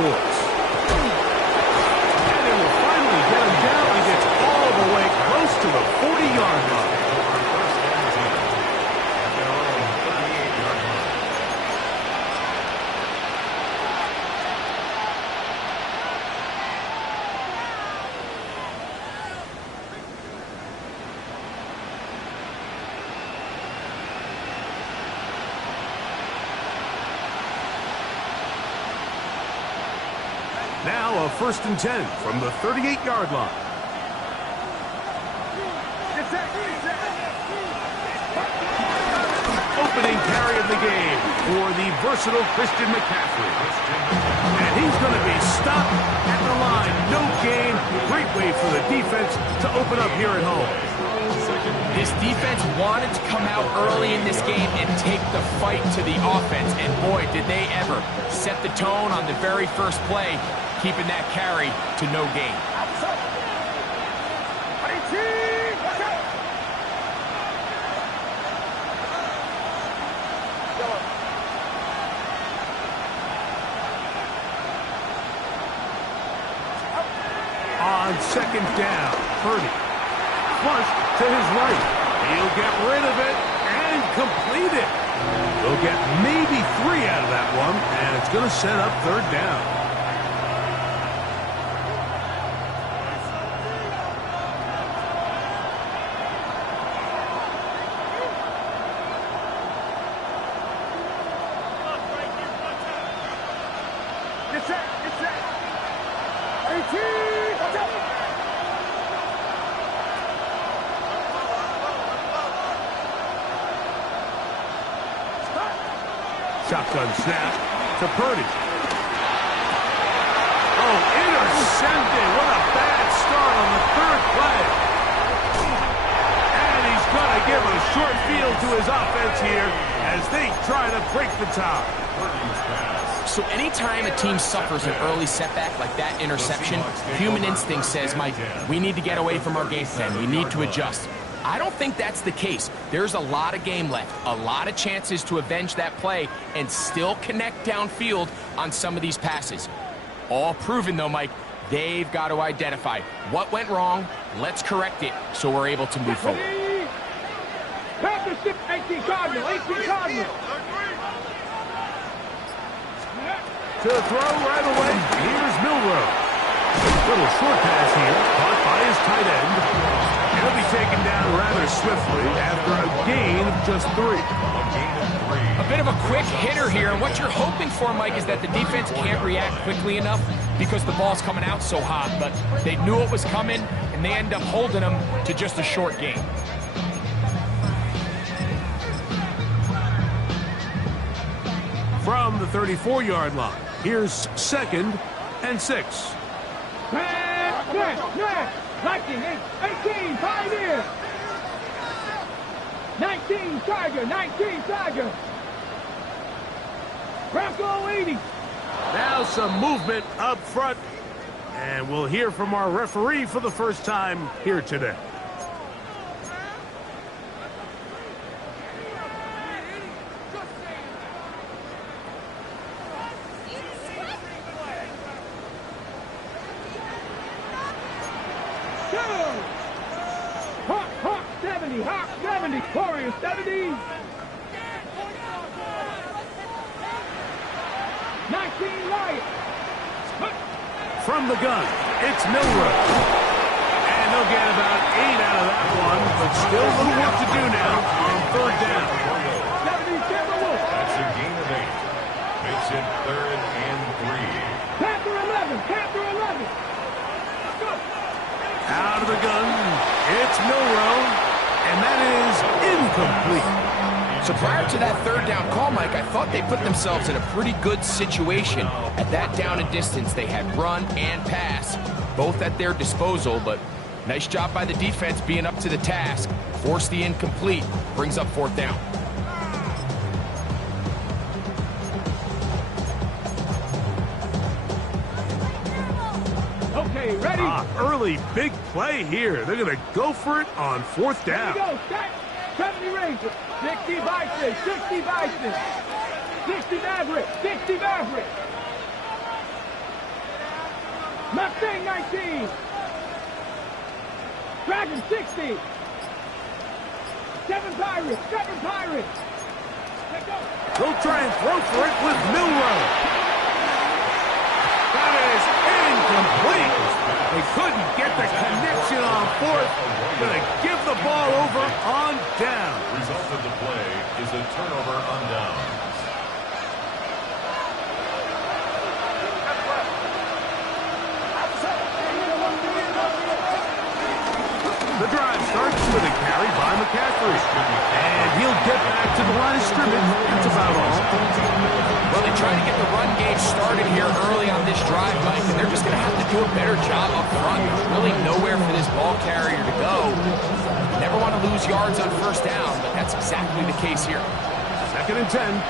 Sports. And it will finally get him down. He gets all the way close to the 40-yard line. Now a 1st and 10 from the 38-yard line. Opening carry of the game for the versatile Christian McCaffrey. And he's going to be stopped at the line. No gain. Great way for the defense to open up here at home. This defense wanted to come out early in this game and take the fight to the offense. And boy, did they ever set the tone on the very first play, keeping that carry to no gain. On 2nd down, Purdy. Flushed to his right. He'll get rid of it and complete it. They'll get maybe 3 out of that one, and it's going to set up 3rd down. Shotgun snap to Purdy. Oh, intercepted. What a bad start on the 3rd play. And he's going to give a short field to his offense here as they try to break the tie. So anytime a team suffers an early setback like that interception, human instinct says, Mike, we need to get away from our game plan. We need to adjust. I don't think that's the case. There's a lot of game left, a lot of chances to avenge that play and still connect downfield on some of these passes. All proven, though, Mike, they've got to identify what went wrong, let's correct it so we're able to move forward. Partnership, 18 Cardinal, 18 Cardinal. To throw right away, here's Milroe. Little short pass here, caught by his tight end. He'll be taken down rather swiftly after a gain of just 3. A bit of a quick hitter here. What you're hoping for, Mike, is that the defense can't react quickly enough because the ball's coming out so hot. But they knew it was coming, and they end up holding them to just a short gain. From the 34-yard line, here's 2nd and 6. Lightning, 18, Pioneer. 19, Tiger, 19, Tiger. Bronco 80. Now some movement up front, and we'll hear from our referee for the first time here today. Hawk 70, Warrior 70. 19 Lion. From the gun, it's Milroe. And they'll get about 8 out of that one, but still a little work to do now on 3rd down. 70 Timberwolves. That's a gain of 8. Makes it 3rd and 3. Panther 11, Panther 11. Go. Out of the gun, it's Milroe. And that is incomplete. So prior to that 3rd down call, Mike, I thought they put themselves in a pretty good situation. At that down and distance, they had run and pass, both at their disposal, but nice job by the defense being up to the task. Force the incomplete, brings up 4th down. Okay, ready? Early big play here. They're going to go for it on 4th down. Here we go, stack. 70 Rangers, 60 Bison, 60 Bison, 60 Maverick, 60 Maverick. Mustang 19. Dragon 60. 7 Pirates. 7 Pirates. Let's go. They'll try and throw for it with Milrow. That is incomplete. They couldn't get the connection on fourth. Gonna give the ball over on down. Result of the play is a turnover on downs. The drive starts with a carry by McCaffrey. And he'll get back to the line of scrimmage. That's about all. Well, they try to get the run game started here early on this drive, Mike, and they're just going to have to do a better job up front. Really nowhere for this ball carrier to go. Never want to lose yards on first down, but that's exactly the case here. 2nd and 10.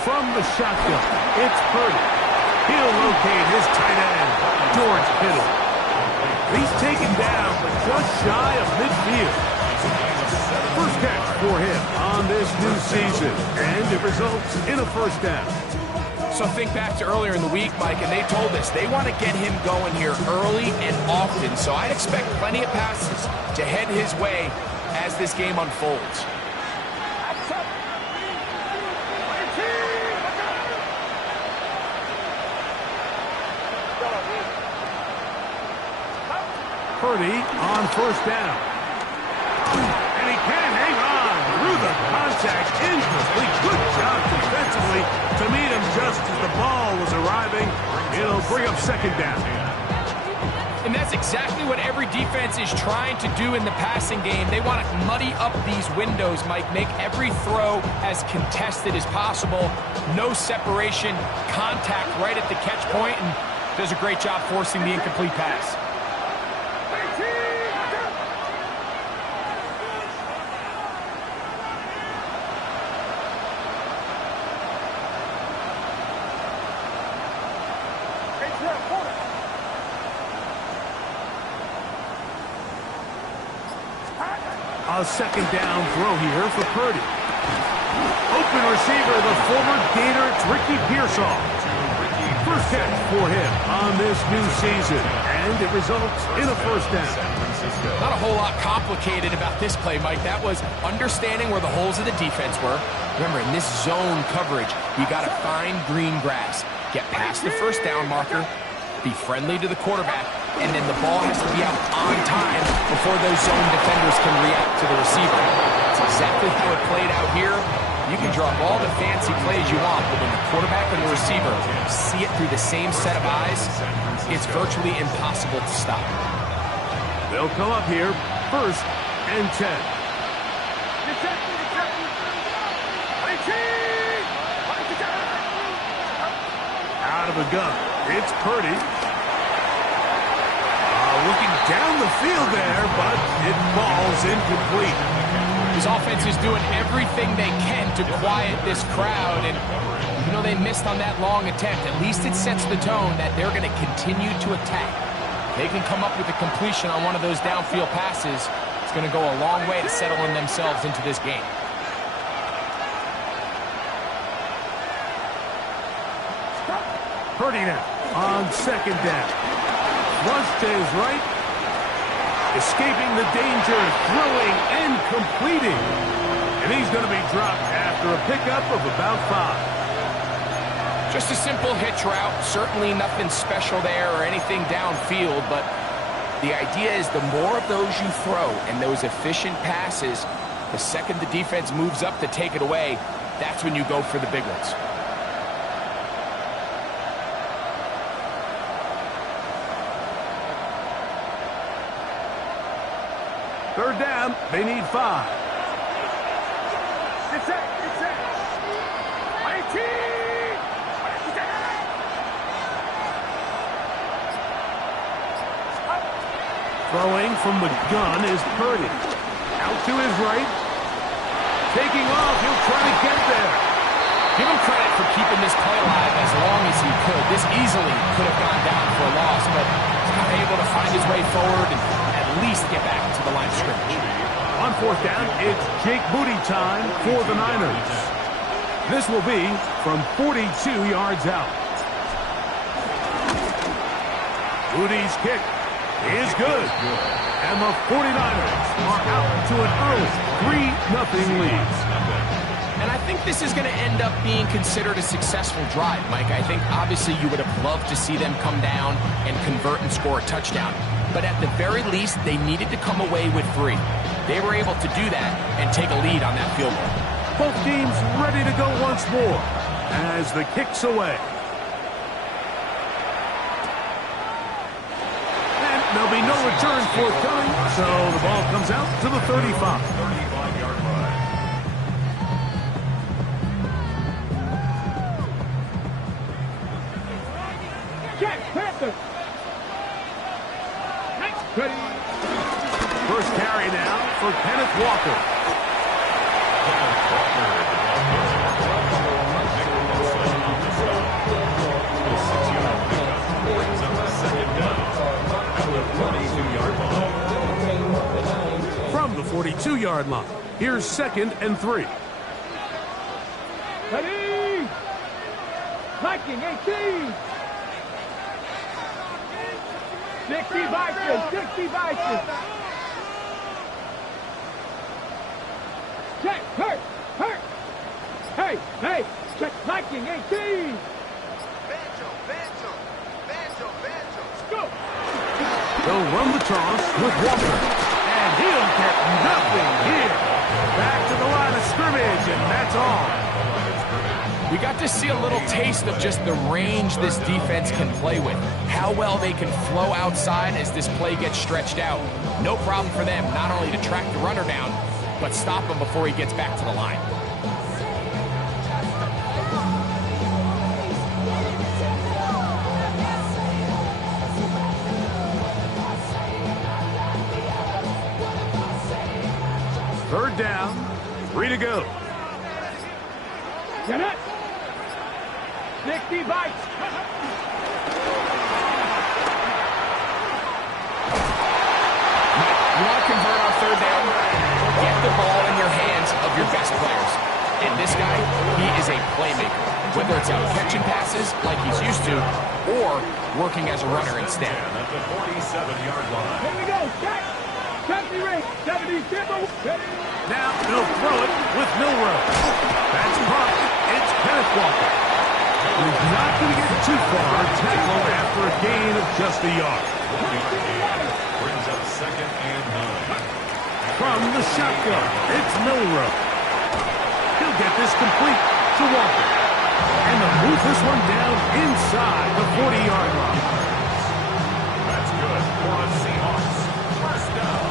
From the shotgun, it's Purdy. He'll locate his tight end, George Kittle. He's taken down, but just shy of midfield. First catch for him on this new season, and it results in a first down. So think back to earlier in the week, Mike, and they told us they want to get him going here early and often. So I'd expect plenty of passes to head his way as this game unfolds. Purdy on first down. And he can't hang on through the contact. Incomplete. Good job defensively to meet him just as the ball was arriving. It'll bring up 2nd down. And that's exactly what every defense is trying to do in the passing game. They want to muddy up these windows, Mike, make every throw as contested as possible. No separation, contact right at the catch point, and does a great job forcing the incomplete pass. A 2nd down throw here for Purdy. Open receiver, the former Gator, it's Ricky Pearsall. First catch for him on this new season, and it results in a first down. Not a whole lot complicated about this play, Mike. That was understanding where the holes of the defense were. Remember, in this zone coverage, you got to find green grass. Get past the first down marker, be friendly to the quarterback, and then the ball has to be out on time before those zone defenders can react to the receiver. That's exactly how it played out here. You can draw all the fancy plays you want, but when the quarterback and the receiver see it through the same set of eyes, it's virtually impossible to stop. They'll come up here, 1st and 10. Out of the gun, it's Purdy. Looking down the field there, but it falls incomplete. His offense is doing everything they can to quiet this crowd, and even though they missed on that long attempt, at least it sets the tone that they're going to continue to attack. They can come up with a completion on one of those downfield passes. It's going to go a long way to settling themselves into this game. Purdy now on 2nd down. Flush to his right. Escaping the danger, throwing and completing. And he's going to be dropped after a pickup of about 5. Just a simple hitch route. Certainly nothing special there or anything downfield, but the idea is the more of those you throw and those efficient passes, the second the defense moves up to take it away, that's when you go for the big ones. Third down, they need 5. Throwing from the gun is Purdy. Out to his right. Taking off, he'll try to get there. Give him credit for keeping this play alive as long as he could. This easily could have gone down for a loss, way forward and at least get back to the line of scrimmage. On fourth down, it's Jake Booty time for the Niners. This will be from 42 yards out. Booty's kick is good. And the 49ers are out to an early 3-0 lead. And I think this is going to end up being considered a successful drive, Mike. I think obviously you would have loved to see them come down and convert and score a touchdown. But at the very least, they needed to come away with 3. They were able to do that and take a lead on that field goal. Both teams ready to go once more as the kick's away. And there'll be no return forthcoming, so the ball comes out to the 35. 35-yard line. Jack Panther. Ready. First carry now for Kenneth Walker. From the 42-yard line, here's 2nd and 3. Ready. Viking 18. 60 Vikings. 60 Vikings. Check. Hurt. Hey. Check Viking 18. Go. They'll run the toss with Walker. And he'll get nothing here. Back to the line of scrimmage, and that's all. We got to see a little taste of just the range this defense can play with. How well they can flow outside as this play gets stretched out. No problem for them not only to track the runner down, but stop him before he gets back to the line. Third down, 3 to go. Get it. 60 Vikings. You want to convert on third down? Get the ball in your hands of your best players. And this guy, he is a playmaker. Whether it's out catching passes like he's used to, or working as a runner instead. At the 47-yard line. Here we go. Check. 70 ring. 70 Timber. Now they'll throw it with Milrow. That's caught. It's Kenneth Walker. He's not going to get too far. Tackle after a gain of just a yard. Brings up 2nd and 9. From the shotgun, it's Milrow. He'll get this complete to Walker. And they'll move this one down inside the 40-yard line. That's good for the Seahawks. First down.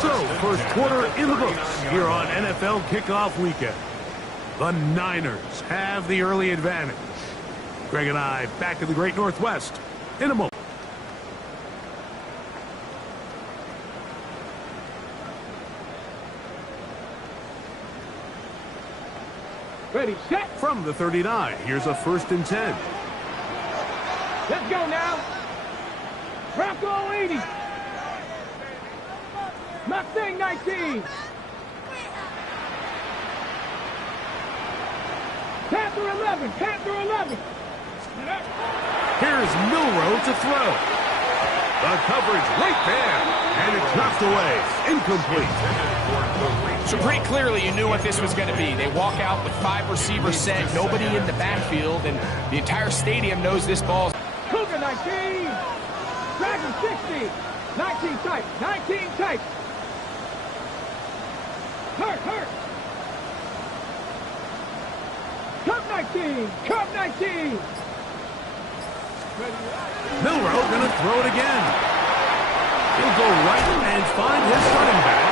So, first quarter in the books here on NFL Kickoff Weekend. The Niners have the early advantage. Greg and I back in the Great Northwest in a moment. Ready, set. From the 39, here's a 1st and 10. Let's go now. Bronco 80. Mustang 19. Panther 11. Panther 11. Here's Milrow to throw. The coverage right there. And it's knocked away. Incomplete. So pretty clearly you knew what this was going to be. They walk out with 5 receivers set, nobody in the backfield, and the entire stadium knows this ball's... Cougar 19. Dragon 60. 19 tight. 19 tight. Hurt. Cup 19. Cup 19. Milrow going to throw it again. He'll go right and find his running back.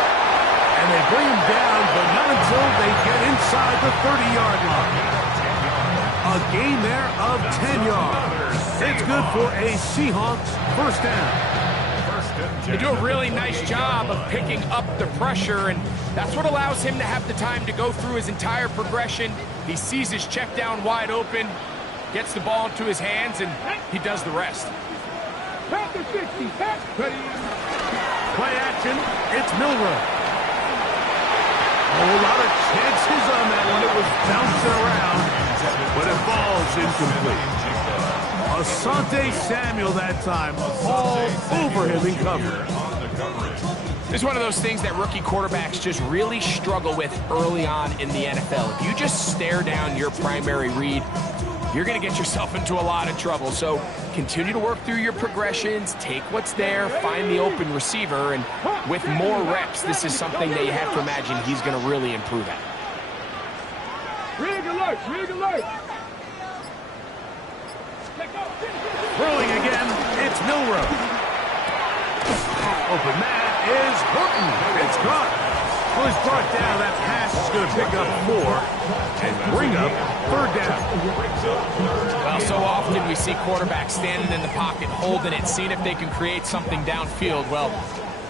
And they bring him down, but not until they get inside the 30-yard line. A gain there of 10 yards. It's good for a Seahawks first down. They do a really nice job of picking up the pressure, and that's what allows him to have the time to go through his entire progression. He sees his check down wide open, gets the ball into his hands, and he does the rest. Panther 60. Ready. Play action. It's Milrow. A whole lot of chances on that one. It was bouncing around, but it falls incomplete. Asante Samuel that time, all over him in coverage. It's one of those things that rookie quarterbacks just really struggle with early on in the NFL. If you just stare down your primary read, you're going to get yourself into a lot of trouble. So continue to work through your progressions, take what's there, find the open receiver, and with more reps, this is something that you have to imagine he's going to really improve at. Rig alert, rig alert. Throwing again, it's Milrow. Open man is Horton. It's caught. Well, he's brought down. That pass is going to pick up 4 and bring up 3rd down. Well, so often we see quarterbacks standing in the pocket, holding it, seeing if they can create something downfield. Well,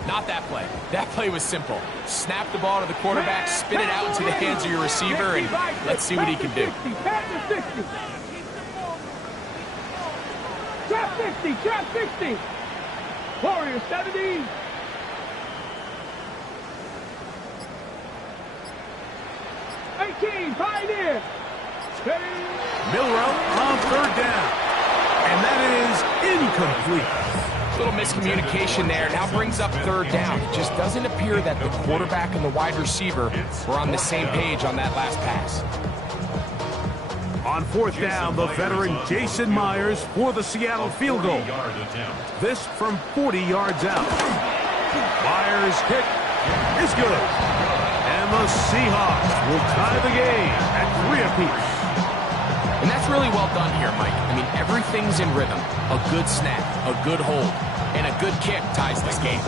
not that play. That play was simple. Snap the ball to the quarterback, spin it out into the hands of your receiver, and let's see what he can do. Trap 60, trap 60. Warrior 70. Pioneer. Milrow on 3rd down. And that is incomplete. A little miscommunication there. Now brings up 3rd down. It just doesn't appear that the quarterback and the wide receiver were on the same page on that last pass. On 4th down, the veteran Jason Myers for the Seattle field goal. This from 40 yards out. Myers' kick is good. And the Seahawks will tie the game at 3 apiece. And that's really well done here, Mike. I mean, everything's in rhythm. A good snap, a good hold, and a good kick ties this game.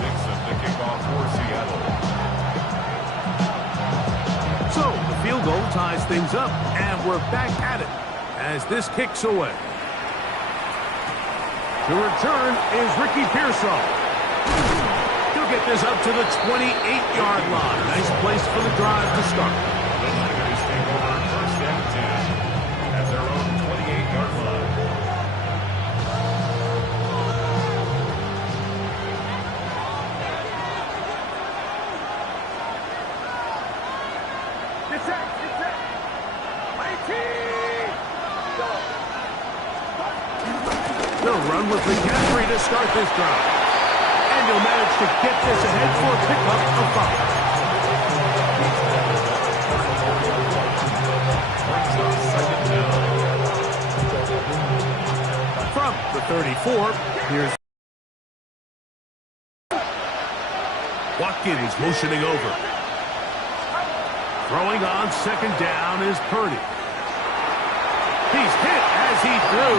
So, the field goal ties things up, and we're back at it as this kicks away. To return is Ricky Pearsall. He'll get this up to the 28-yard line. Nice place for the drive to start. The Niners take over 1st and 10 at their own 28-yard line. They'll run with McCaffrey to start this drive. And he'll manage to get this ahead for a pickup of 5. From the 34, here's Watkins motioning over. Throwing on 2nd down is Purdy. He's hit as he threw.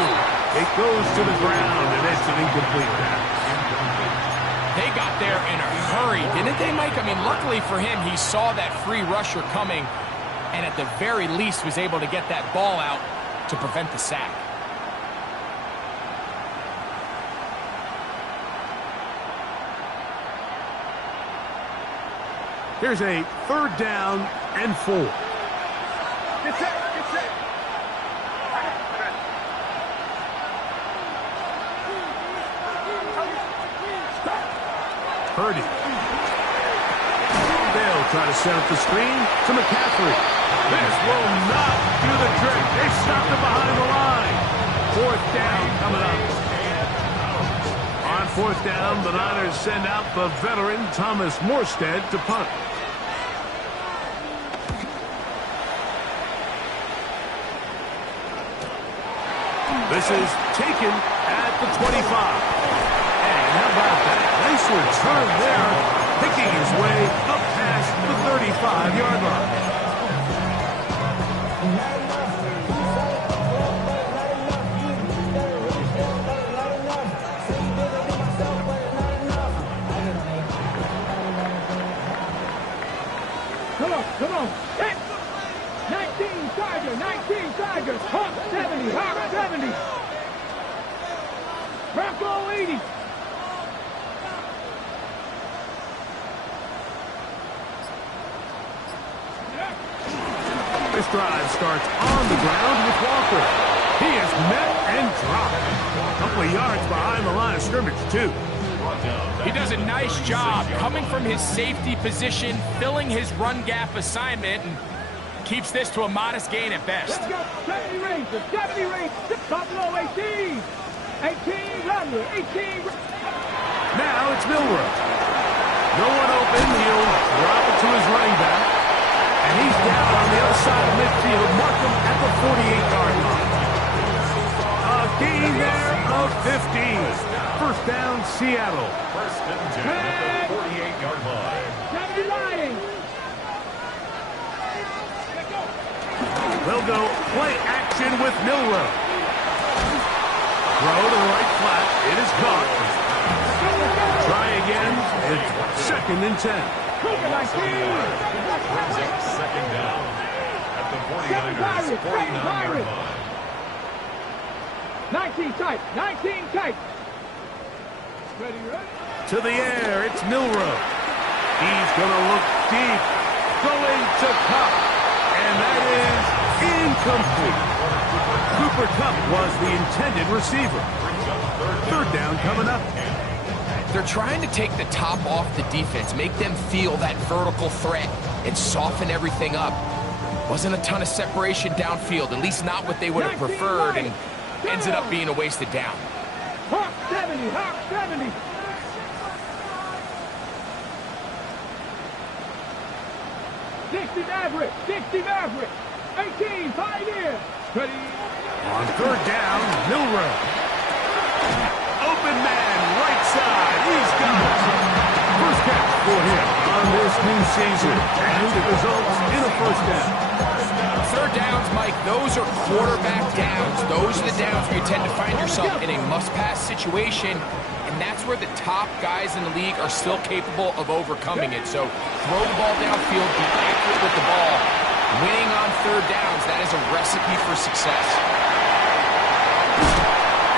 It goes to the ground, and it's an incomplete pass. They got there in a hurry, didn't they, Mike? I mean, luckily for him, he saw that free rusher coming, and at the very least was able to get that ball out to prevent the sack. Here's a 3rd down and 4. Get set, get set. Purdy. They'll try to set up the screen to McCaffrey. This will not do the trick. They stopped it behind the line. 4th down coming up. On 4th down, the Niners send out the veteran Thomas Morstead to punt. This is taken at the 25. And how about that? Nice return there, picking his way up past the 35-yard line. Come on. Hit. 19 Tigers. Hawk 70, Hawk 70. Bronco 80. This drive starts on the ground with Walker. He is met and dropped. A couple couple of yards behind the line of scrimmage, too. He does a nice job coming from his safety position, filling his run gap assignment, and keeps this to a modest gain at best. Let's go. 70 Rangers. 70 Rangers. Buffalo 18. 18 Rattler. 18. Now it's Milrow. No one open. He'll drop it to his running back. And he's down on the other side of midfield. Mark him at the 48-yard line. A gain there of 15. First down, Seattle. First and 10 at the 48-yard line. 70 Lions. They'll go play action with Milrow. Throw to the right flat. It is caught. Try again. It's second and 10. Brings up second down at the 49ers' 49-yard line. 19 tight. 19 tight. Ready, ready. To the air, it's Milrow. He's going to look deep. Going to Cup. And that is incomplete. Cooper Kupp was the intended receiver. Third down coming up. They're trying to take the top off the defense, make them feel that vertical threat, and soften everything up. Wasn't a ton of separation downfield, at least not what they would have preferred, and ended up being a wasted down. Hawk 70, Hawk 70. Maverick, 60 Maverick, 18, Pioneer. Ready. On third down, Milrow. Open man, right side, he's got it. First catch for him on this new season, and it results in a first down. Third downs, Mike, those are quarterback downs. Those are the downs where you tend to find yourself in a must-pass situation, and that's where the top guys in the league are still capable of overcoming it. So throw the ball downfield, be accurate with the ball. Winning on third downs, that is a recipe for success.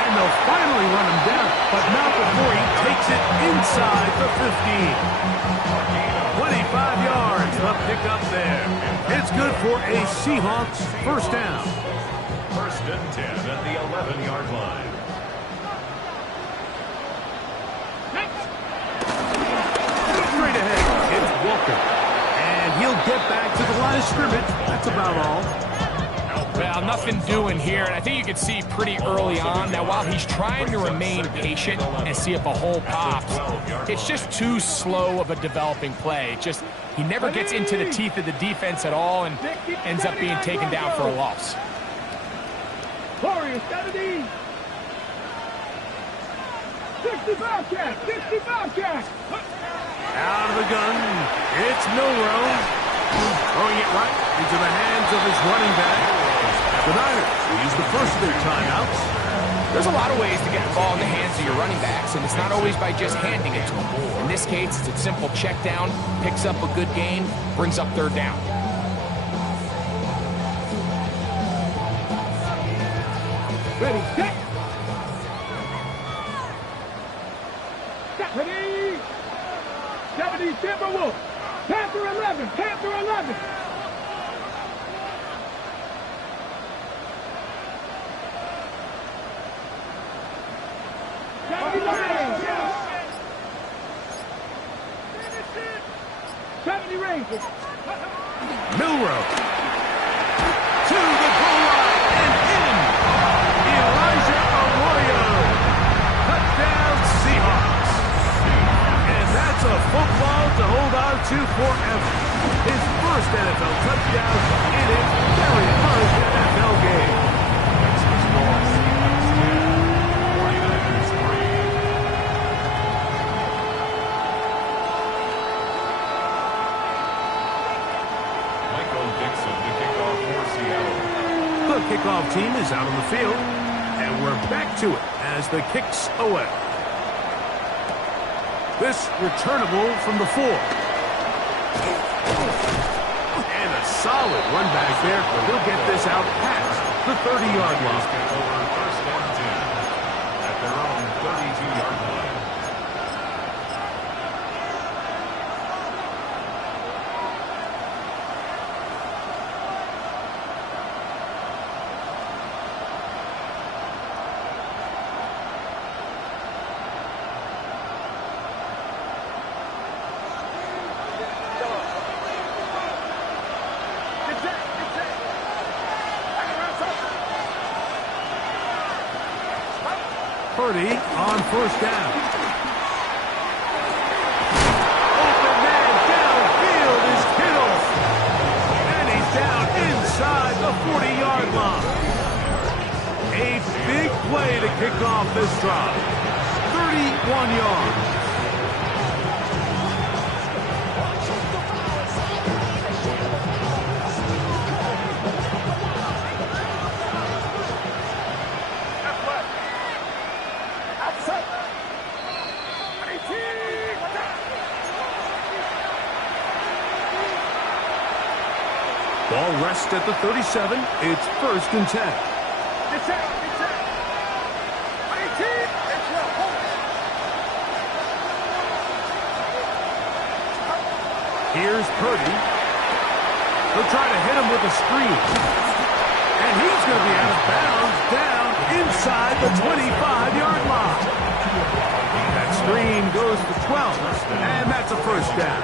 And they'll finally run him down, but not before he takes it inside the 15. 25 yards, the pickup there. It's good for a Seahawks first down. First and 10 at the 11-yard line. Straight ahead, it's Walker. And he'll get back to the line of scrimmage. That's about all. Well, nothing doing here, and I think you can see pretty early on that while he's trying to remain patient and see if a hole pops, it's just too slow of a developing play. He never gets into the teeth of the defense at all and ends up being taken down for a loss. Warriors 70. 60 Bobcat, 60 Bobcat. Out of the gun, it's Milrow. Throwing it right into the hands of his running back. The Niners will use the first of their timeouts. There's a lot of ways to get the ball in the hands of your running backs, and it's not always by just handing it to them. In this case, it's a simple check down, picks up a good gain, brings up third down. Ready, set. Ready. 70 Timberwolves. Panther 11, Panther 11. Milrow to the goal line and in. Elijah Arroyo. Touchdown Seahawks. And that's a football to hold on to forever. His first NFL touchdown in a very first NFL game. The kickoff team is out on the field, and we're back to it as the kick's away. This returnable from the 4. And a solid run back there. He'll get this out past the 30-yard line. First and 10 at their own 32-yard line. Purdy on first down. Open man downfield is Kittle. And he's down inside the 40-yard line. A big play to kick off this drive. 31 yards. Ball rests at the 37. It's 1st and 10. Here's Purdy. They'll try to hit him with a screen. And he's going to be out of bounds down inside the 25-yard line. That screen goes for 12. And that's a 1st down.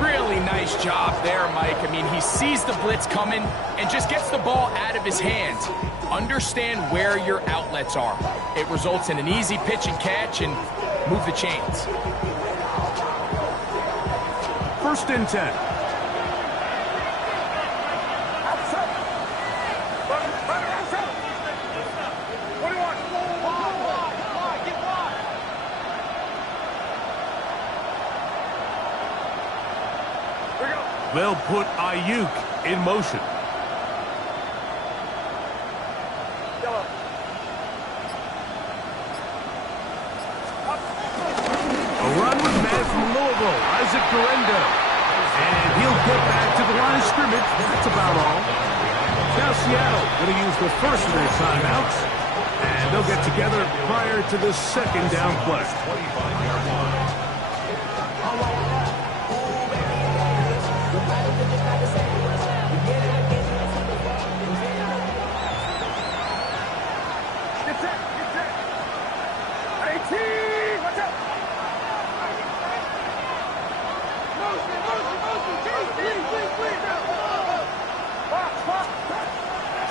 Really nice job there, Mike. I mean, he sees the blitz coming and just gets the ball out of his hands. Understand where your outlets are. It results in an easy pitch and catch and move the chains. 1st and 10. They'll put Ayuk in motion. A run with man from Louisville, Isaac Guerendo. And he'll get back to the line of scrimmage. That's about all. Now Seattle going to use the first of their timeouts. And they'll get together prior to the 2nd down play.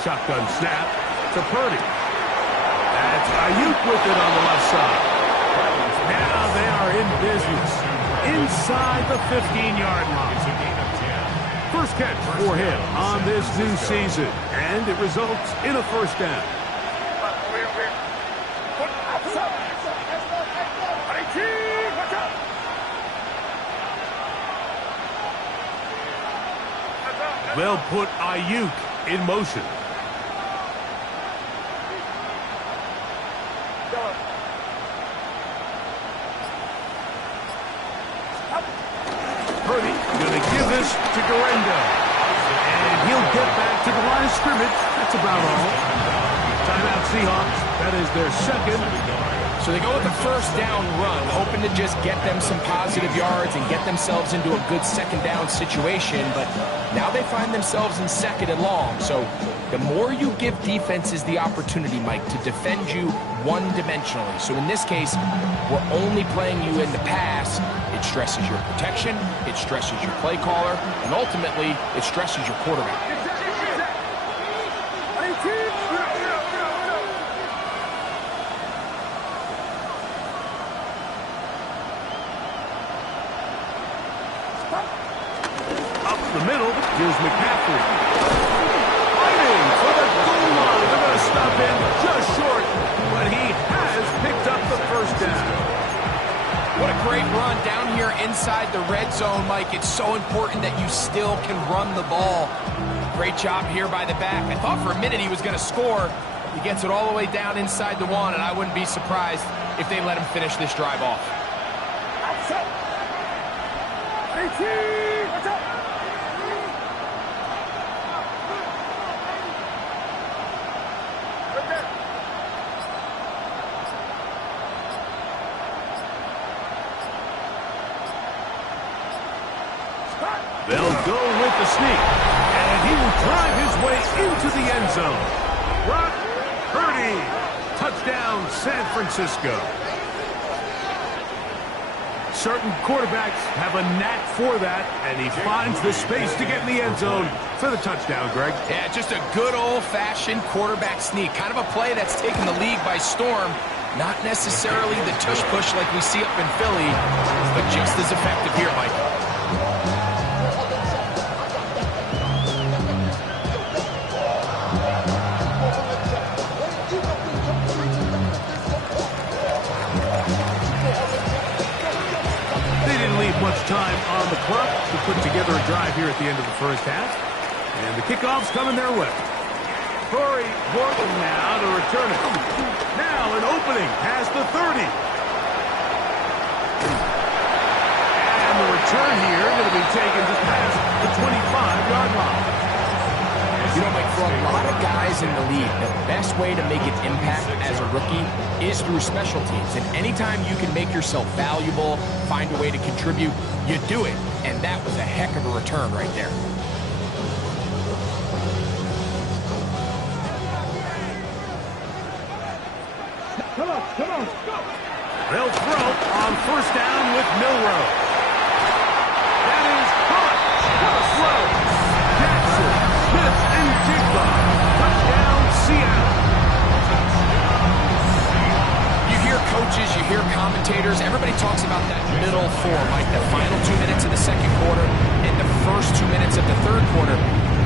Shotgun snap to Purdy. That's Ayuk with it on the left side. Now they are in business inside the 15-yard line. First catch for him on this new season, and it results in a 1st down. They'll put Ayuk in motion. Purdy going to give this to Guerendo. And he'll get back to the line of scrimmage. That's about all. Timeout Seahawks. That is their 2nd. So they go with the 1st down run, hoping to just get them some positive yards and get themselves into a good 2nd down situation. But now they find themselves in 2nd and long. So the more you give defenses the opportunity, Mike, to defend you one-dimensionally. So in this case, we're only playing you in the pass. It stresses your protection, it stresses your play caller, and ultimately, it stresses your quarterback. Up the middle, here's McCaffrey. Fighting for the goal line. They're going to stop him just short, but he has picked up the 1st down. What a great run down here inside the red zone, Mike. It's so important that you still can run the ball. Great job here by the back. I thought for a minute he was going to score. He gets it all the way down inside the 1, and I wouldn't be surprised if they let him finish this drive off. They'll go with the sneak, and he will drive his way into the end zone. Brock Purdy, touchdown San Francisco. Certain quarterbacks have a knack for that, and he finds the space to get in the end zone for the touchdown, Greg. Yeah, just a good old-fashioned quarterback sneak. Kind of a play that's taken the league by storm. Not necessarily the tush-push like we see up in Philly, but just as effective here, Mike. Much time on the clock to put together a drive here at the end of the first half. And the kickoff's coming their way. Corey Morton now to return it. Now an opening past the 30. And the return here going to be taken just past the 25-yard line. You know, Mike, for a lot of guys in the league, the best way to make an impact as a rookie is through special teams. And anytime you can make yourself valuable, find a way to contribute, you do it. And that was a heck of a return right there. Come on, go! They'll throw on first down with Milroe. That is caught. Slow. Jackson. Smith-Njigba. Touchdown, Seattle. You hear coaches, you hear commentators, everybody talks about that middle four, like the final 2 minutes of the second quarter and the first 2 minutes of the third quarter.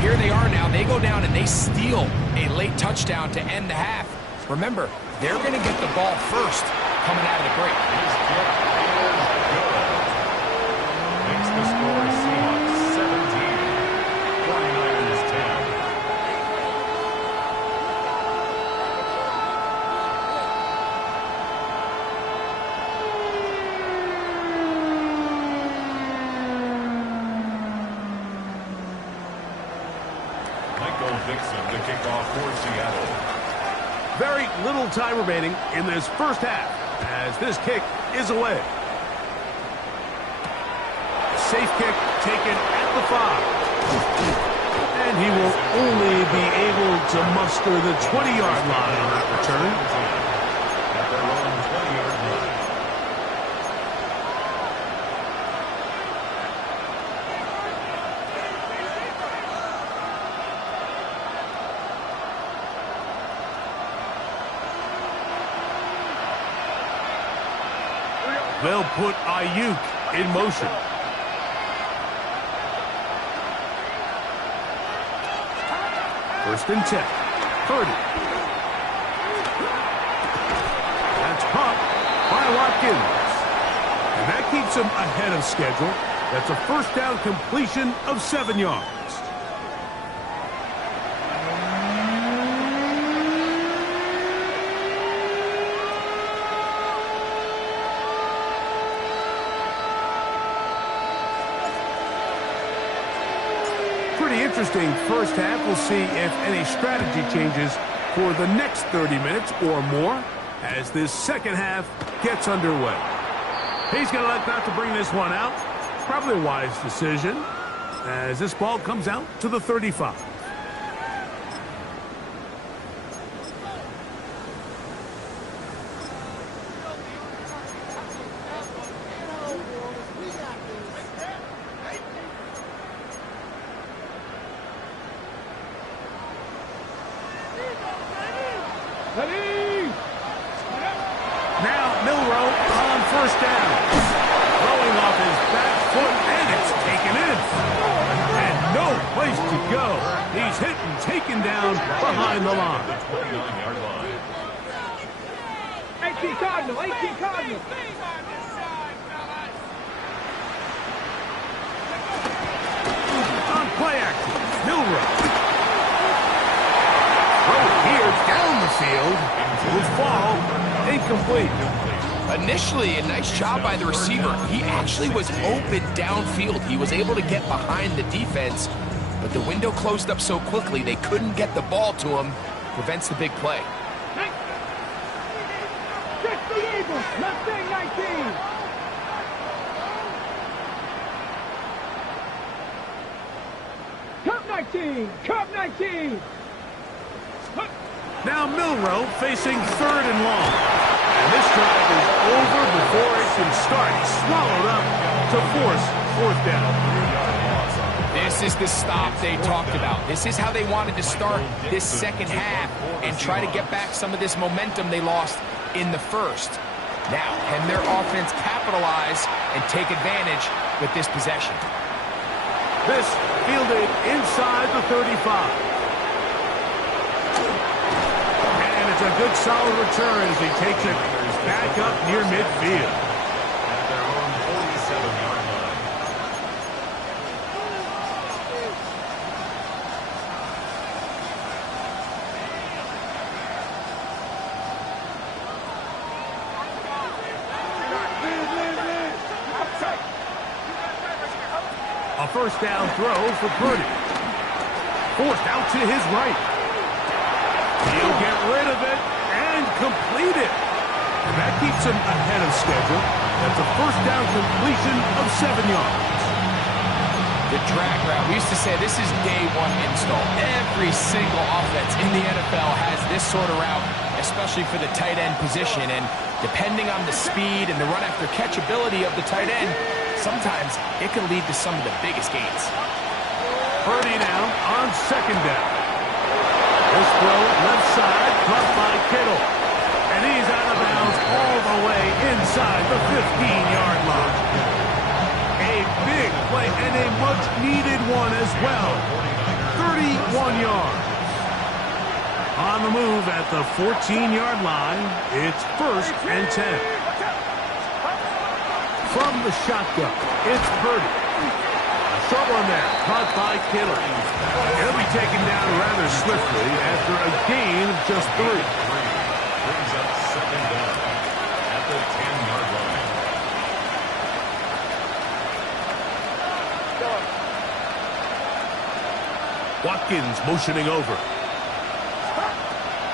Here they are now. They go down and they steal a late touchdown to end the half. Remember, they're going to get the ball first coming out of the break. Makes the score Seahawks 17, 49ers 10. Michael Dixon to kick off for Seattle. Very little time remaining in this first half as this kick is away. Safe kick taken at the 5. And he will only be able to muster the 20-yard line on that return. At their own 20-yard line. They'll put Ayuk in motion. First and 10. 30. That's caught by Watkins. And that keeps him ahead of schedule. That's a first down completion of 7 yards. Pretty interesting first half. We'll see if any strategy changes for the next 30 minutes or more as this second half gets underway. He's going to let that to bring this one out. Probably a wise decision as this ball comes out to the 35. Now Milroe on first down. Throwing off his back foot, and it's taken in. And no place to go. He's hit and taken down behind the line. 29-yard line. 18 Cardinal. On play action, Milroe. Throw here down the field. Will fall incomplete. Initially, a nice job by the receiver. He actually was open downfield. He was able to get behind the defense, but the window closed up so quickly they couldn't get the ball to him. Prevents the big play. Check the Eagles. Mustang 19. Cup 19. Now Milroe facing third and long. And this drive is over before it can start. Swallowed up to force fourth down. This is the stop they talked about. This is how they wanted to start this second half and try to get back some of this momentum they lost in the first. Now, can their offense capitalize and take advantage with this possession? This fielded inside the 35. And it's a good solid return as he takes it back up near midfield. At their own 47-yard line. A first down throw for Purdy. Forced out to his right. He'll get rid of it and complete it. And that keeps him ahead of schedule. That's a first down completion of 7 yards. The drag route, we used to say this is day one install. Every single offense in the NFL has this sort of route, especially for the tight end position. And depending on the speed and the run after catch ability of the tight end, sometimes it can lead to some of the biggest gains. Purdy now on second down. This throw left side, caught by Kittle. And he's out of bounds all the way inside the 15-yard line. A big play and a much-needed one as well. 31 yards. On the move at the 14-yard line, it's 1st and 10. From the shotgun, it's Purdy. Short one there, caught by Kittle. He'll be taken down rather swiftly after a gain of just 3. Brings up second down at the 10-yard line. Watkins motioning over.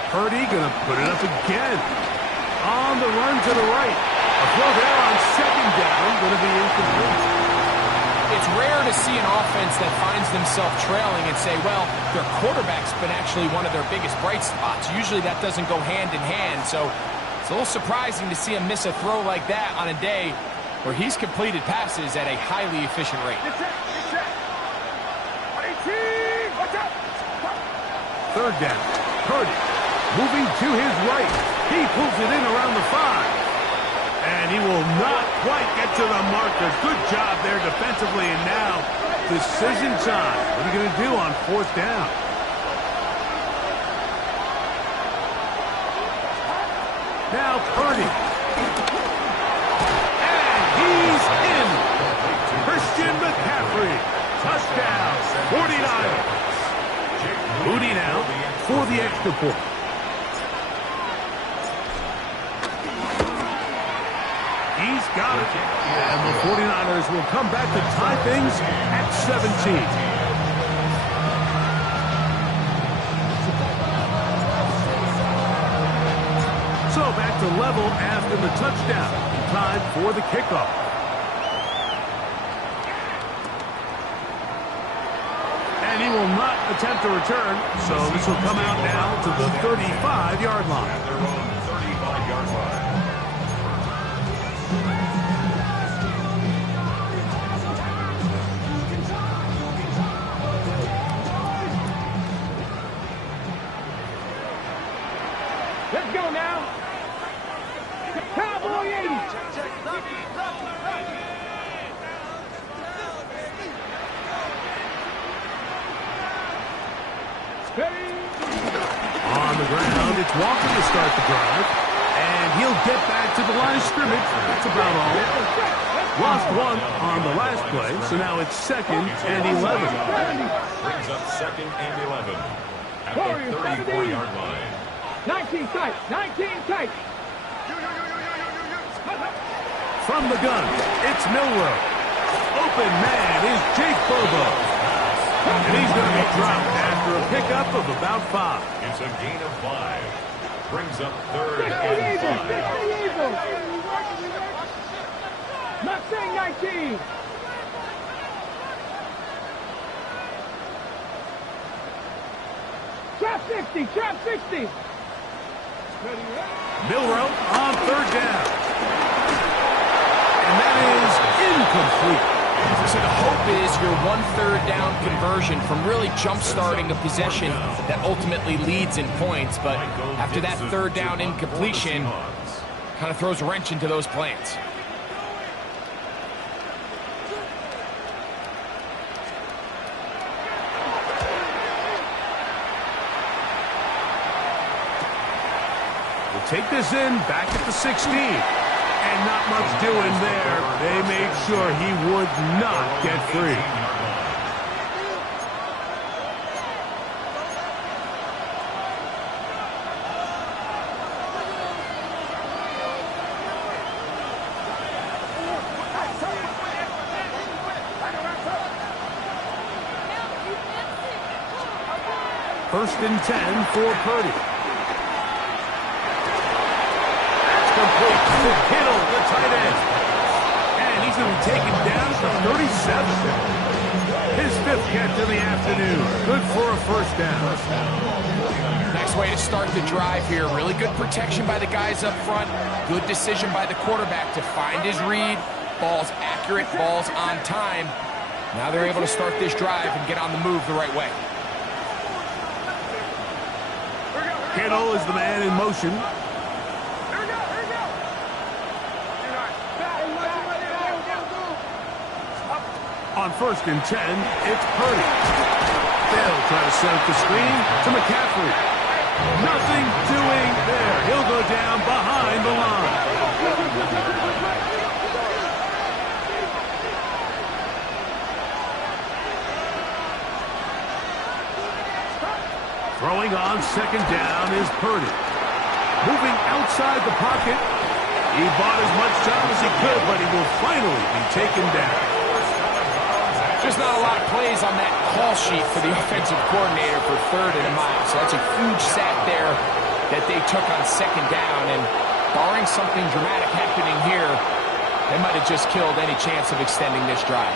Purdy gonna put it up again. On the run to the right. A throw there on second down, gonna be incomplete. It's rare to see an offense that finds themselves trailing and say, well, their quarterback's been actually one of their biggest bright spots. Usually that doesn't go hand in hand, so it's a little surprising to see him miss a throw like that on a day where he's completed passes at a highly efficient rate. Third down. Purdy moving to his right. He pulls it in around the 5. And he will not quite get to the marker. Good job there defensively. And now, decision time. What are you going to do on 4th down? Now Purdy. And he's in. Christian McCaffrey. Touchdown. 49ers. Moody now for the extra point. He's got it. And the 49ers will come back to tie things at 17. So back to level after the touchdown. Time for the kickoff. And he will not attempt a return, so this will come out now to the 35-yard line. At their own 35-yard line. Let's go now. Cowboy 80. On the ground, it's Walker to start the drive. And he'll get back to the line of scrimmage. That's about all. Lost one on the last play, so now it's 2nd and 11. Brings up 2nd and 11 at the 34-yard line. 19 tight. 19 tight. From the gun, it's Milrow. Open man is Jake Bobo. And he's going to be dropped after a pickup of about 5. It's a gain of 5. Brings up 3rd and 5. Not saying 19. Trap 60. Trap 60. Milrow on third down. And that is incomplete. So the hope is your 1/3 down conversion from really jump-starting a possession that ultimately leads in points. But after that third down incompletion, kind of throws a wrench into those plans. We'll take this in back at the 16. And not much doing there. They made sure he would not get free. First and 10 for Purdy. Complete to Kittle, the tight end. And he's going to be taken down to 37. His 5th catch of the afternoon. Good for a first down. Nice way to start the drive here. Really good protection by the guys up front. Good decision by the quarterback to find his read. Ball's accurate, ball's on time. Now they're able to start this drive and get on the move the right way. Kittle is the man in motion. On first and 10, it's Purdy. They'll try to set up the screen to McCaffrey. Nothing doing there. He'll go down behind the line. Throwing on second down is Purdy. Moving outside the pocket. He bought as much time as he could, but he will finally be taken down. There's not a lot of plays on that call sheet for the offensive coordinator for 3rd and a mile. So that's a huge sack there that they took on second down. And barring something dramatic happening here, they might have just killed any chance of extending this drive.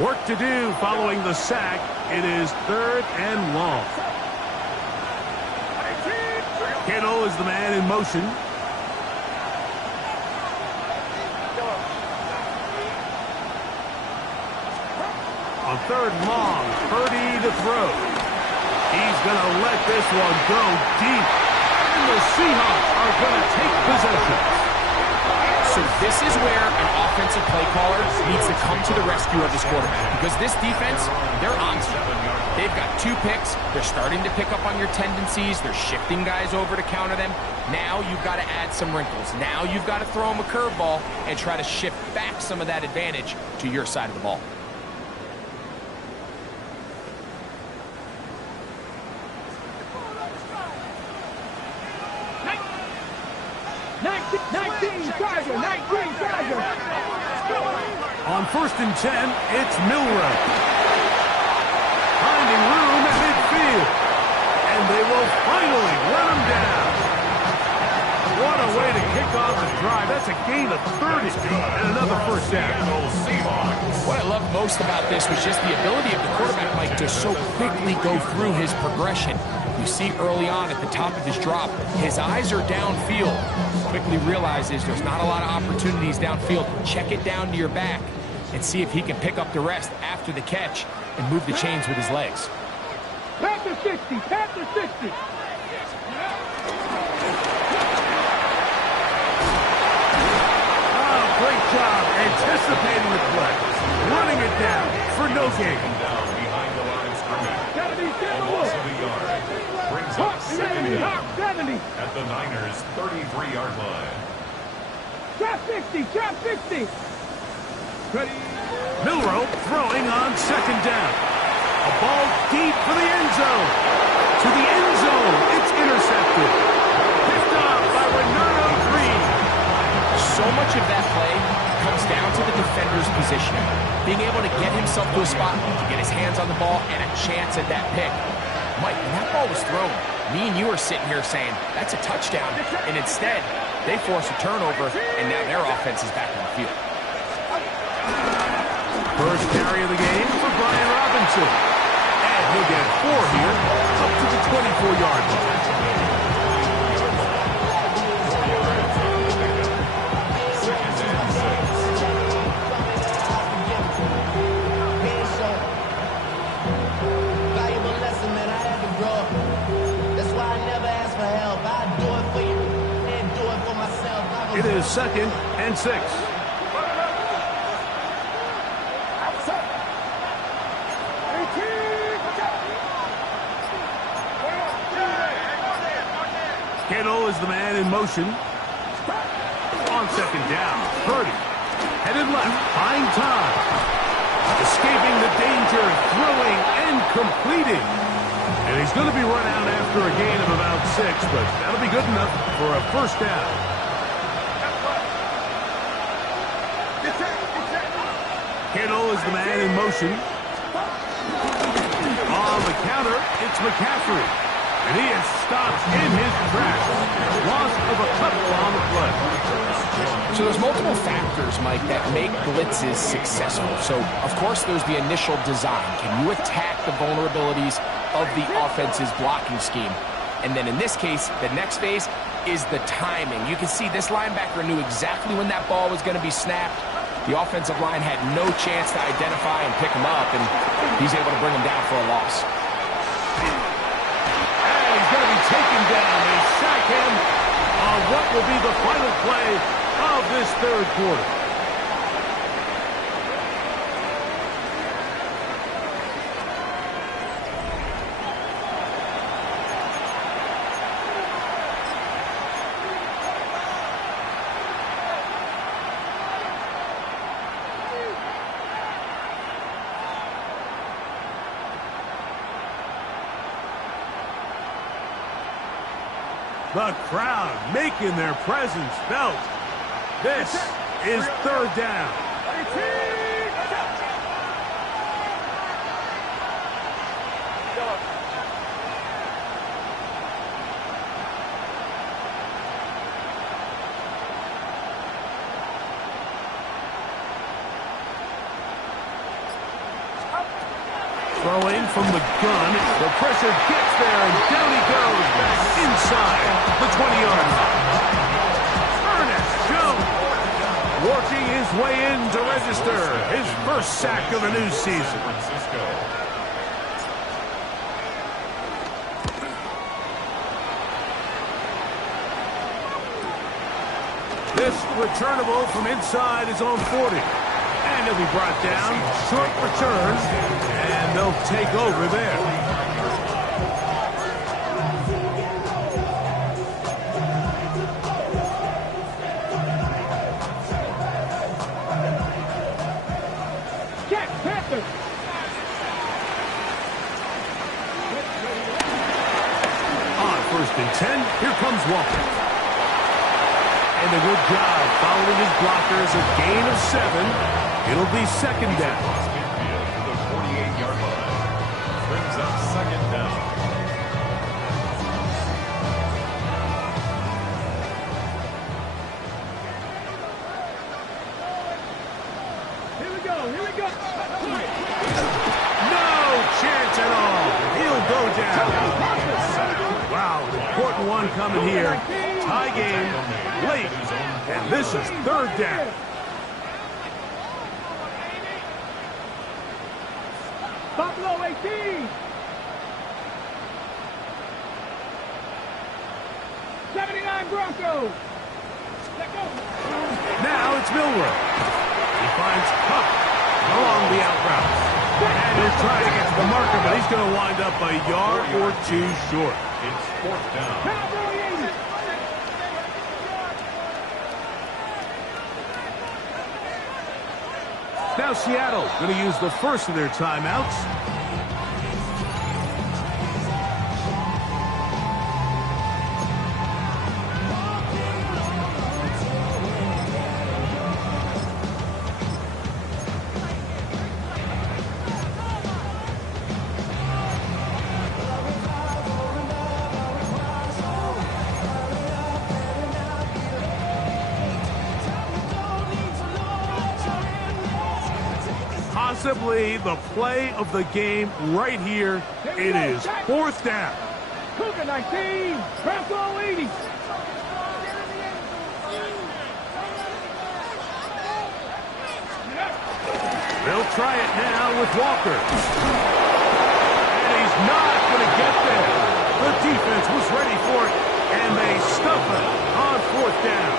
Work to do following the sack. It is 3rd and long. Kittle is the man in motion. On 3rd and long, Purdy to throw. He's going to let this one go deep. And the Seahawks are going to take possession. So this is where an offensive play caller needs to come to the rescue of his quarterback. Because this defense, they're on to you. They've got 2 picks. They're starting to pick up on your tendencies. They're shifting guys over to counter them. Now you've got to add some wrinkles. Now you've got to throw them a curveball and try to shift back some of that advantage to your side of the ball. On first and 10, it's Milrow. Finding room at midfield. And they will finally run him down. What a way to kick off the drive. That's a gain of 30 and another first down. What I love most about this was just the ability of the quarterback, Mike, to so quickly go through his progression. You see early on at the top of his drop, his eyes are downfield. Quickly realizes there's not a lot of opportunities downfield. Check it down to your back and see if he can pick up the rest after the catch and move the chains with his legs. Panther 60, Panther 60. Oh, great job anticipating the play. Running it down for no gain. Hawk 70, Hawk 70. At the Niners' 33-yard line. Trap 60, trap 60. Ready. Milrow throwing on second down. A ball deep for the end zone. To the end zone. It's intercepted. Picked off by Renato Green. So much of that play comes down to the defender's positioning. Being able to get himself to a spot, to get his hands on the ball, and a chance at that pick. Mike, when that ball was thrown, me and you are sitting here saying, that's a touchdown. And instead, they force a turnover, and now their offense is back on the field. First carry of the game for Brian Robinson. And He'll get 4 here, up to the 24-yard line. It is 2nd and 6. Kittle is the man in motion. On 2nd down, Purdy. Headed left, buying time. Escaping the danger, throwing and completing. And he's going to be run out after a gain of about 6, but that'll be good enough for a first down. Kittle is the man in motion. On the counter, it's McCaffrey. And he is stopped in his tracks. Loss of a couple on the play. So there's multiple factors, Mike, that make blitzes successful. So, of course, there's the initial design. Can you attack the vulnerabilities of the offense's blocking scheme? And then in this case, the next phase is the timing. You can see this linebacker knew exactly when that ball was going to be snapped. The offensive line had no chance to identify and pick him up, and he's able to bring him down for a loss. And he's going to be taken down. They sack him on what will be the final play of this 3rd quarter. The crowd making their presence felt. This is 3rd down. Throwing from the gun. The pressure gets there, and down he goes back inside the 20-yard line. Ernest Jones working his way in to register his first sack of the new season. This returnable from inside his own 40. And he'll be brought down. Short return. And they'll take over there. Check, Panthers. On 1st and 10, here comes Walker. And a good job following his blockers, a gain of 7. It'll be 2nd down. To the 48-yard line. Brings up 2nd down. Here we go, here we go. No chance at all. He'll go down. Wow, an important one coming here. Tie game, late, and this is 3rd down. Buffalo 18. 79 Broncos. Let go. Now it's Milrow. He finds Cup along the out route. And he'll try to get to the marker, but he's going to wind up a yard or 2 short. It's 4th down. Cowboy 80. Now Seattle going to use the first of their timeouts. possibly the play of the game right here. It is 4th down. Cougar 19, Bronco 80. They'll try it now with Walker. And he's not going to get there. The defense was ready for it, and they stuff it on 4th down.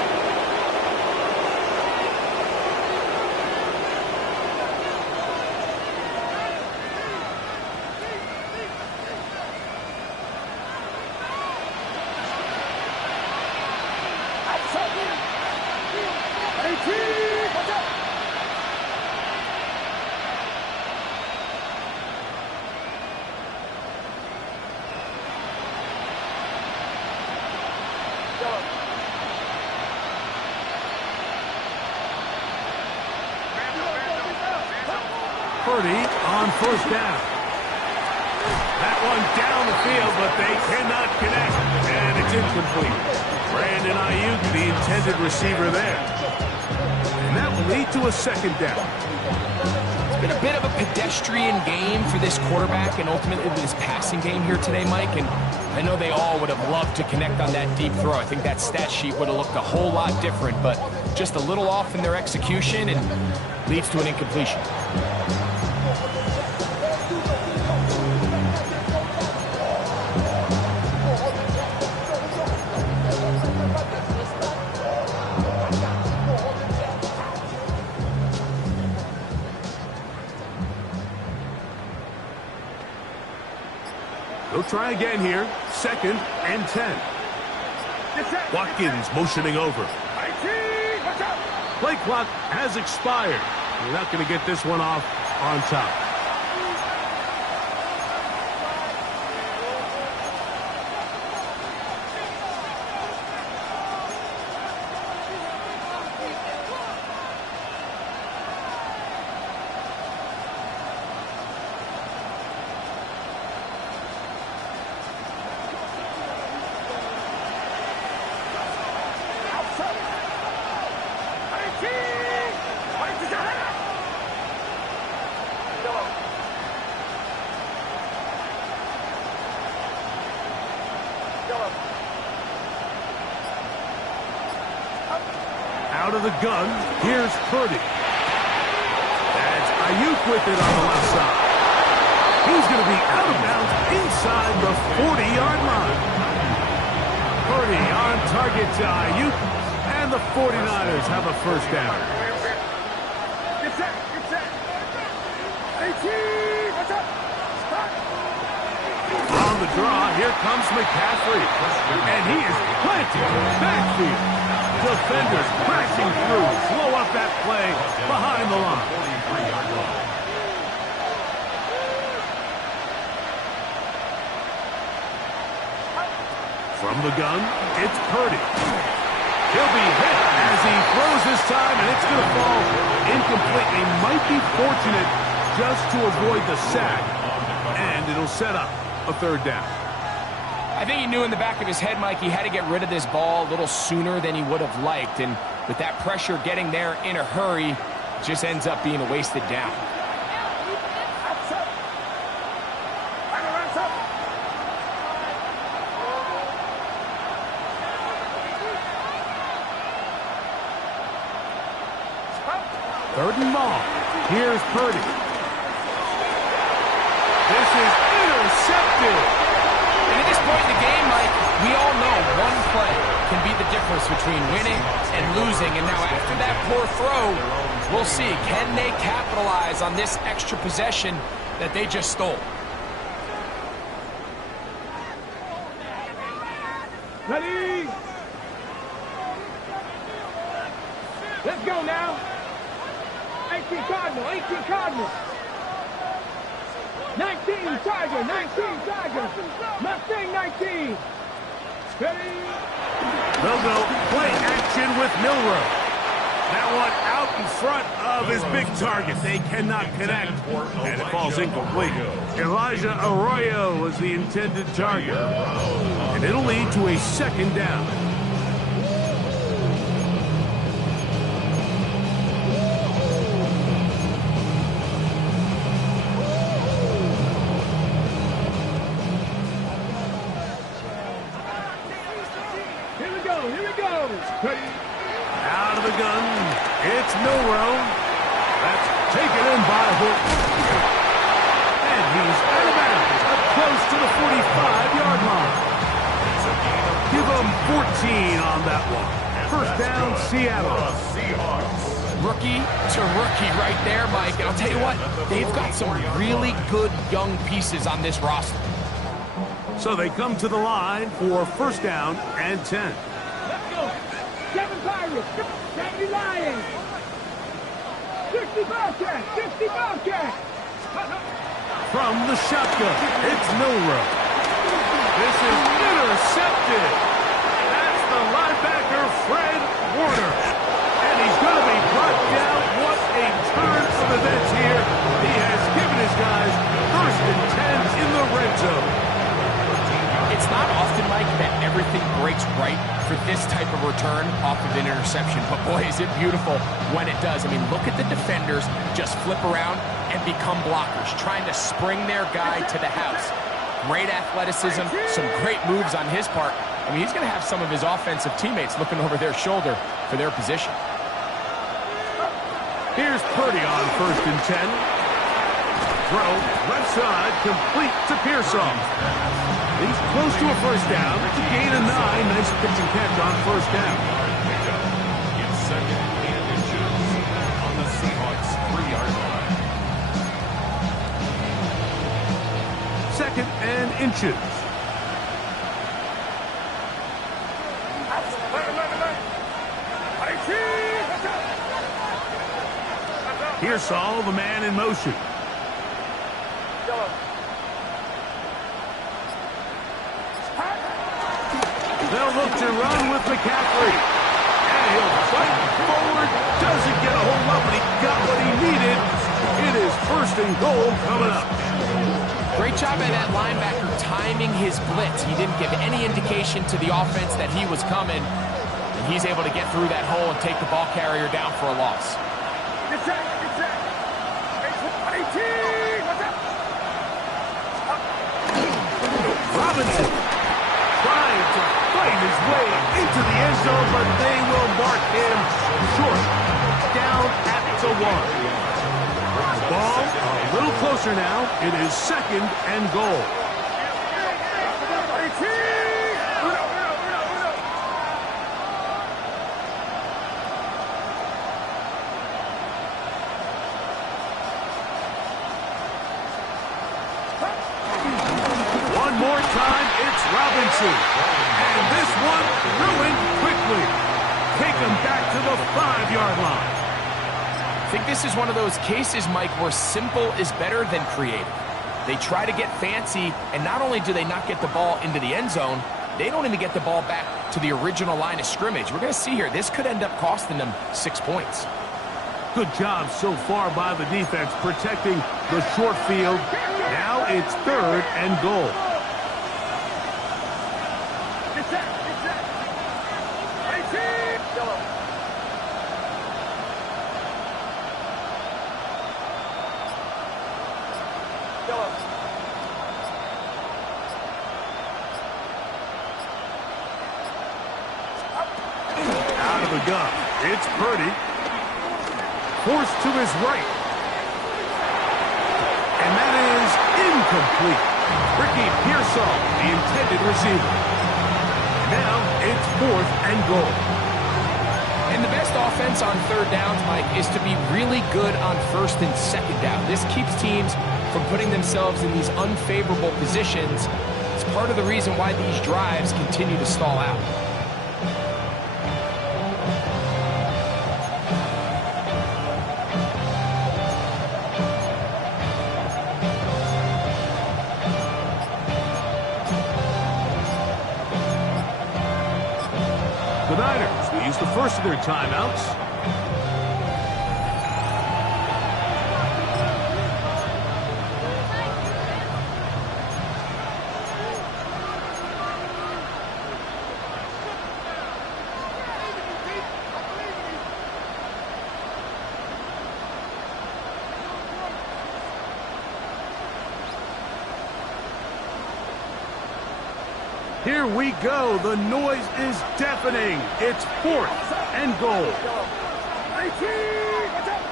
Purdy on 1st down. That one down the field, but they cannot connect, and it's incomplete. Brandon Ayuk, the intended receiver there. And that will lead to a 2nd down. It's been a bit of a pedestrian game for this quarterback and ultimately this passing game here today, Mike. And I know they all would have loved to connect on that deep throw. I think that stat sheet would have looked a whole lot different, but just a little off in their execution and leads to an incompletion. They'll try again here. 2nd and 10. Watkins motioning over. Play clock has expired. We're not going to get this one off on top. Out of the gun, here's Purdy. That's Ayuk with it on the left side. He's going to be out of bounds inside the 40-yard line. Purdy on target to Ayuk, and the 49ers have a 1st down. Get set, get set. 18, what's up? Stop. On the draw, here comes McCaffrey. And he is planted backfield. Defenders crashing through. Slow up that play behind the line. From the gun, it's Purdy. He'll be hit as he throws this time, and it's going to fall incomplete. He might be fortunate just to avoid the sack, and it'll set up a 3rd down. I think he knew in the back of his head, Mike, he had to get rid of this ball a little sooner than he would have liked. And with that pressure getting there in a hurry, it just ends up being a wasted down. Third and long. Here's Purdy. This is intercepted. And at this point in the game, Mike, we all know one play can be the difference between winning and losing. And now after that poor throw, we'll see. Can they capitalize on this extra possession that they just stole? Ready? Let's go now. 18 Cardinal, 18 Cardinal. 19 Tiger, 19 Tiger. Mustang 19. Ready? They'll go play action with Milrow. That one out in front of his big target. They cannot connect, and it falls incomplete. Elijah Arroyo was the intended target, and it'll lead to a 2nd down. quarters. Ready? Out of the gun. It's Milrow. That's taken in by Hook. And he's out of bounds, up close to the 45-yard line. Give him 14 on that one. First down, Seattle. Rookie to rookie right there, Mike. And I'll tell you what, they've got some really good young pieces on this roster. So they come to the line for first down and 10. Let's go. 7 Pirates. 70 Lions. 60 Bobcats. 60 Bobcats. From the shotgun, it's Milrow. This is intercepted. That's the linebacker, Fred Warner. And he's going to be brought down. What a turn of events here. He has given his guys first and 10 in the red zone. It's not often, Mike, that everything breaks right for this type of return off of an interception. But boy, is it beautiful when it does. I mean, look at the defenders just flip around and become blockers, trying to spring their guy to the house. Great athleticism, some great moves on his part. I mean, he's going to have some of his offensive teammates looking over their shoulder for their position. Here's Purdy on first and 10. Throw, left side, complete to Pearsall. He's close to a first down. It's a gain of 9. Nice pitch and catch on first down. It's second and inches on the Seahawks 3-yard line. Second and inches. Pearsall, the man in motion. They'll look to run with McCaffrey. And he'll fight forward. Doesn't get a whole lot, but he got what he needed. It is first and goal coming up. Great job by that linebacker timing his blitz. He didn't give any indication to the offense that he was coming. And he's able to get through that hole and take the ball carrier down for a loss. Get set. Get set. 18. What's up? Robinson trying to fight his way into the end zone, but they will mark him short. Down at the 1. The ball a little closer now. It is second and goal. One more time, it's Robinson. And this one ruined quickly. Take him back to the 5-yard line. I think this is one of those cases, Mike, where simple is better than creative. They try to get fancy, and not only do they not get the ball into the end zone, they don't even get the ball back to the original line of scrimmage. We're going to see here, this could end up costing them 6 points. Good job so far by the defense protecting the short field. Now it's third and goal. Out of the gun, it's Purdy. Forced to his right. And that is incomplete. Ricky Pearsall, the intended receiver. Now it's fourth and goal. And the best offense on third downs, Mike, is to be really good on first and second down. This keeps teams from putting themselves in these unfavorable positions. It's part of the reason why these drives continue to stall out. The Niners will use the first of their timeouts. Here we go. The noise is deafening. It's 4th and goal. 18, watch out.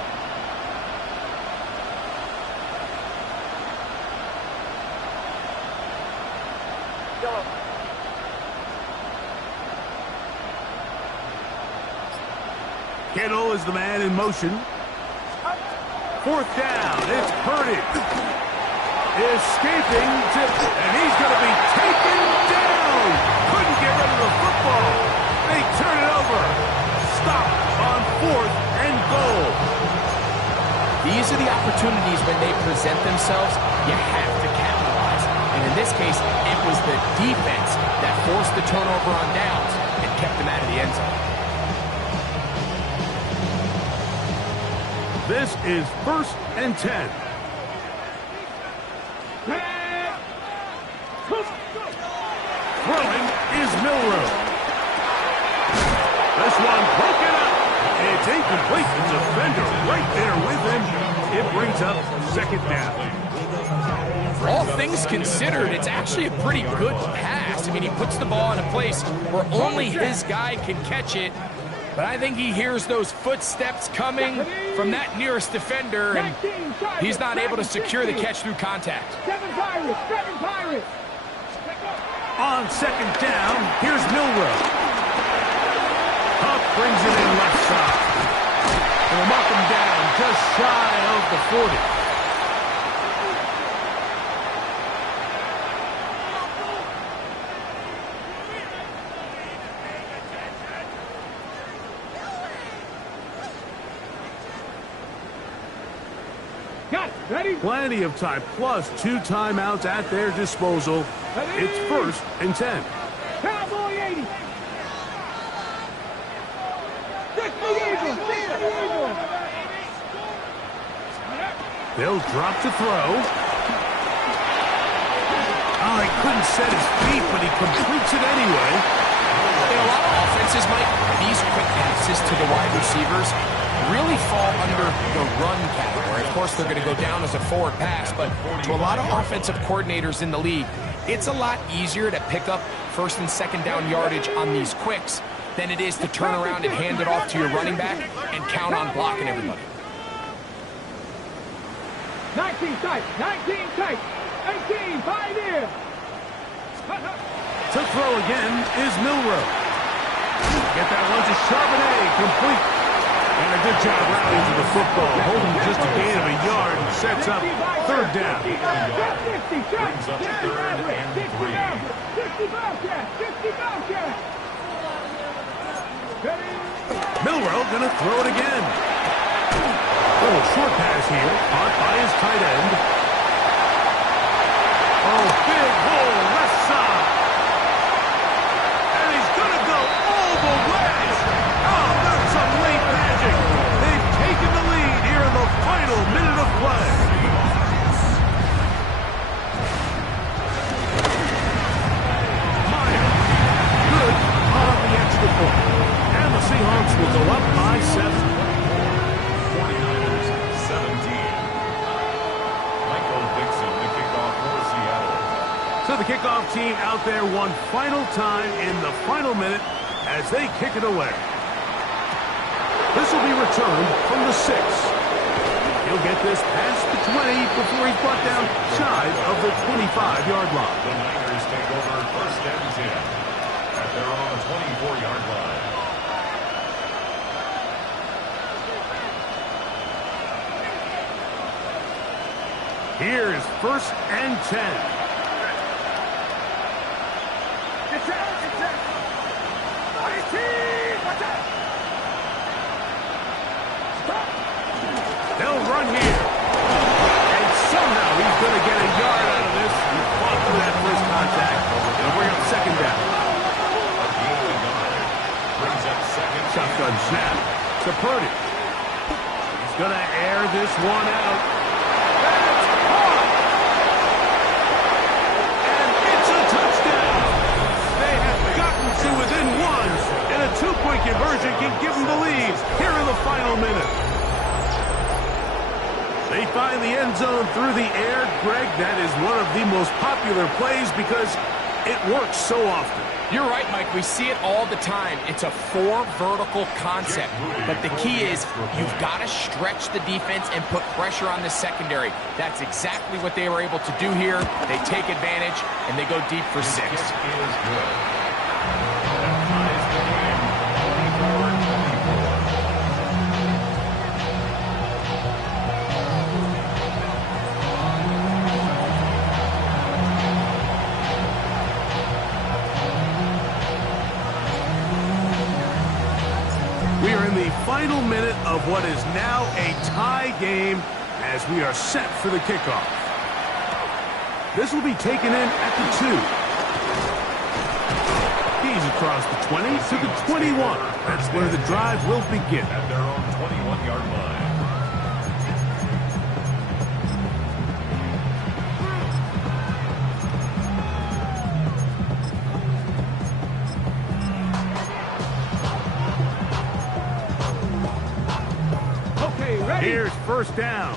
Kittle is the man in motion. 4th down. It's Purdy. Escaping and he's going to be taken down. Couldn't get rid of the football. They turn it over. Stop on 4th and goal. These are the opportunities when they present themselves, you have to capitalize. And in this case, it was the defense that forced the turnover on downs and kept them out of the end zone. This is 1st and 10. Throwing is Milroe. This one broken up. It's incomplete. The defender right there with him. It brings up 2nd down. All things considered, it's actually a pretty good pass. I mean, he puts the ball in a place where only his guy can catch it. But I think he hears those footsteps coming from that nearest defender, and he's not able to secure the catch through contact. 7 Pirates. On 2nd down, here's Milroe. Huff brings it in left side. They'll mark him down just shy of the 40. Got it. Ready? Plenty of time, plus 2 timeouts at their disposal. It's 1st and 10. Cowboy 80. 60 Eagles. They'll drop to throw. Oh, he couldn't set his feet, but he completes it anyway. In a lot of offenses, Mike, these quick passes to the wide receivers really fall under the run category. Of course, they're going to go down as a forward pass, but to a lot of offensive coordinators in the league, it's a lot easier to pick up 1st and 2nd down yardage on these quicks than it is to turn around and hand it off to your running back and count on blocking everybody. 19 tight. 18, 5 here. To throw again is Milroe. Get that one to Charbonnet, complete. And a good job rallying to the football, holding just a gain of a yard and sets up 3rd down. 50, Brings up 3rd and 3. 60 Bobcats. Milroe gonna throw it again. Little short pass here, caught by his tight end. Oh, big hole, left side. And he's gonna go all the way. Oh, that's some late magic. They've taken the lead here in the final minute of play. Meyer, good on the extra point. And the Seahawks will go up by 7. 49ers 17. Michael Dixon, the kickoff for Seattle. So the kickoff team out there one final time in the final minute as they kick it away. This will be returned from the 6. He'll get this past the 20 before he's brought down shy of the 25-yard line. The Niners take over 1st and 10 at their own 24-yard line. Here is 1st and 10. It's out. 18, watch out. They'll run here. And somehow he's going to get a yard out of this. He fought through that first contact. It'll bring up 2nd down. Brings up 2nd. Shotgun snap to Purdy. He's going to air this one out. And it's a touchdown. They have gotten to within 1, and a 2-point conversion can give them the lead here in the final minute. They find the end zone through the air. Greg, that is one of the most popular plays because It works so often. You're right, Mike. We see it all the time. It's a 4 vertical concept. But the key is you've got to stretch the defense and put pressure on the secondary. That's exactly what they were able to do here. They take advantage, and they go deep for 6. We are in the final minute of what is now a tie game as we are set for the kickoff. This will be taken in at the 2. He's across the 20 to the 21. That's where the drive will begin. At their own 21-yard line. Here's first down.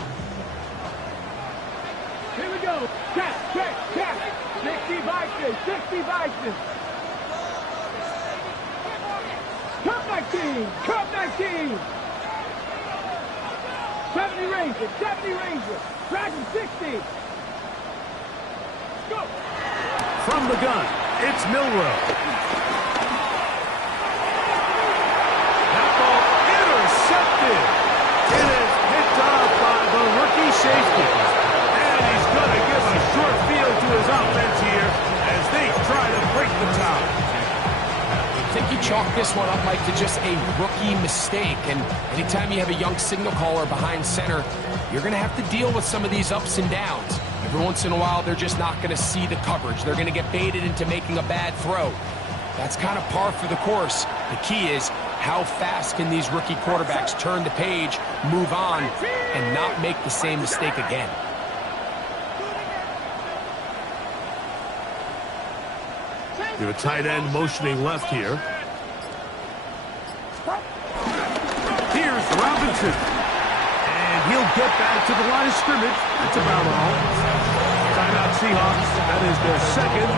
Here we go. Check. 60 Vikings. Cup 19. 70 Rangers. Dragon 60. Go. From the gun, it's Milrow. That ball intercepted. It is picked off by the rookie safety. And he's going to give a short field to his offense here as they try to break the tie. I think you chalk this one up, Mike, to just a rookie mistake. And anytime you have a young signal caller behind center, you're going to have to deal with some of these ups and downs. Every once in a while, they're just not going to see the coverage. They're going to get baited into making a bad throw. That's kind of par for the course. The key is, how fast can these rookie quarterbacks turn the page, move on, and not make the same mistake again? You have a tight end motioning left here. Here's Robinson. And he'll get back to the line of scrimmage. That's about all. Timeout Seahawks. That is their second.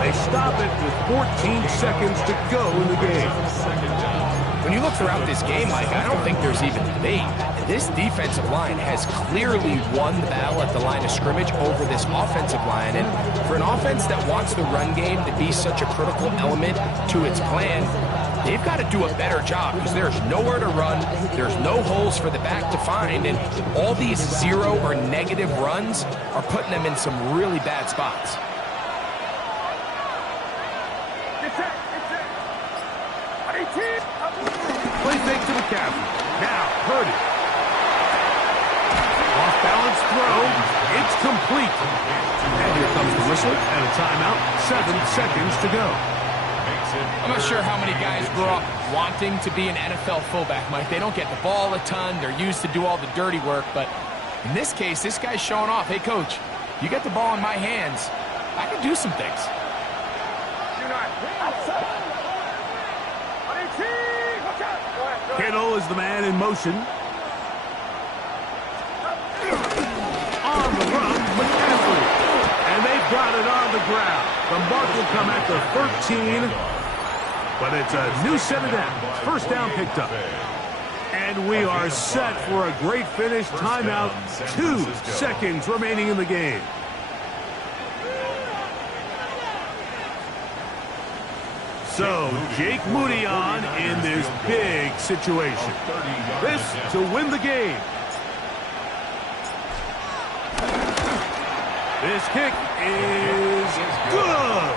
They stop it with 14 seconds to go in the game. When you look throughout this game, Mike, I don't think there's even debate. This defensive line has clearly won the battle at the line of scrimmage over this offensive line. And for an offense that wants the run game to be such a critical element to its plan, they've got to do a better job because there's nowhere to run. There's no holes for the back to find. And all these 0 or negative runs are putting them in some really bad spots. Play fake to McCaffrey. Now, Purdy. Off-balance throw. It's complete. And here comes the whistle and a timeout. 7 seconds to go. I'm not sure how many guys grew up wanting to be an NFL fullback, Mike. They don't get the ball a ton. They're used to do all the dirty work. But in this case, this guy's showing off. Hey, coach, you got the ball in my hands. I can do some things. Kittle is the man in motion. On the run, McCaffrey. And they've got it on the ground. The mark will come at the 13. But it's a new set of downs. First down picked up. And we are set for a great finish. Timeout. 2 seconds remaining in the game. So, Jake Moody on in this big situation. This to win the game. This kick is good.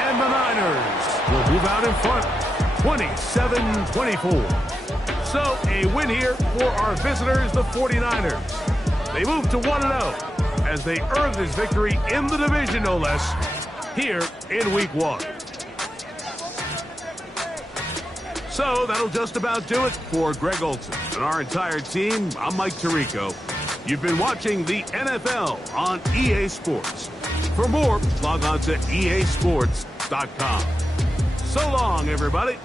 And the Niners will move out in front, 27-24. So, a win here for our visitors, the 49ers. They move to 1-0 as they earn this victory in the division, no less, here in Week 1. So that'll just about do it for Greg Olson and our entire team. I'm Mike Tirico. You've been watching the NFL on EA Sports. For more, log on to easports.com. So long, everybody.